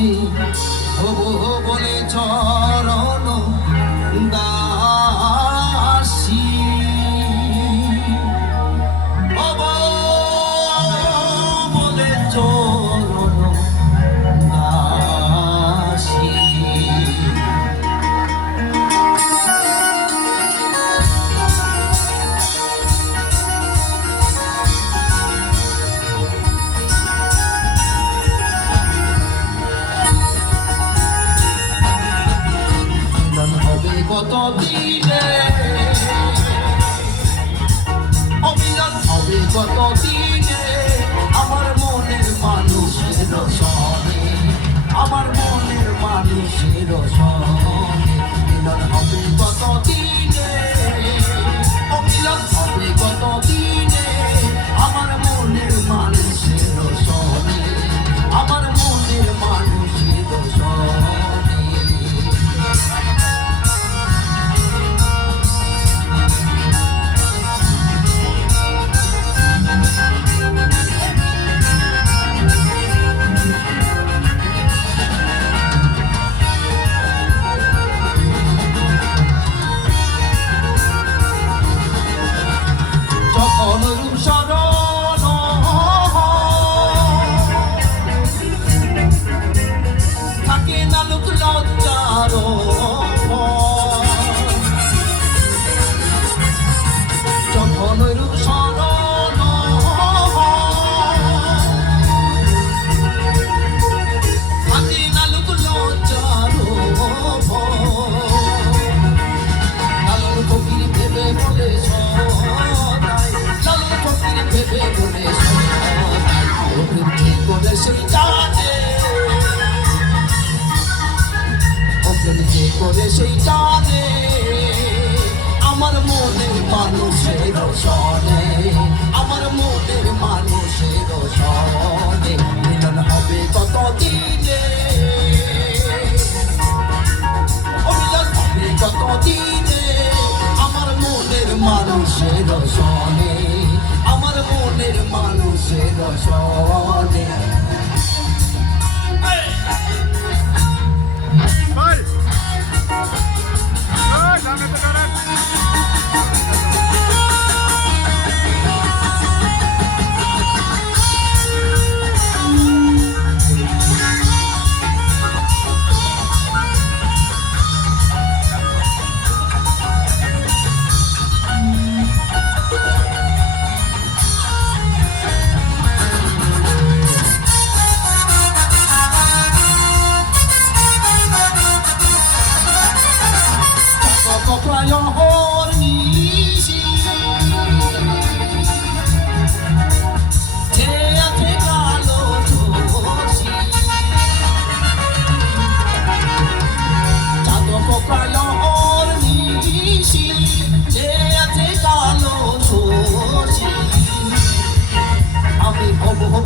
আমি হব বলে চরণ দাসী হব বলে চরণ দাসী কত দিনে অভিযান হবে কত দিনে আমার মনের মানুষের সনে আমার মনের মানুষের সনে মিলন হবে কত দিনে অভিযান হবে কত দিনে আমার মনের মানুষের সনে আমার মনের মানুষের সনে করে সেই জানে আমার মনের মানুষের সনে আমার মনের মানুষের সনে মিলন হবে কত দিনে অভিযান হবে কত দিনে আমার মনের মানুষের সনে আমার মনের মানুষের সনে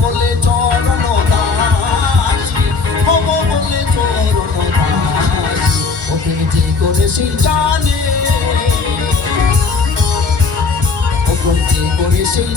বলে চরণ দাসী হব বলে চরণ দাসী ওকে যে করে সেই জানে ওকে যে করে সেই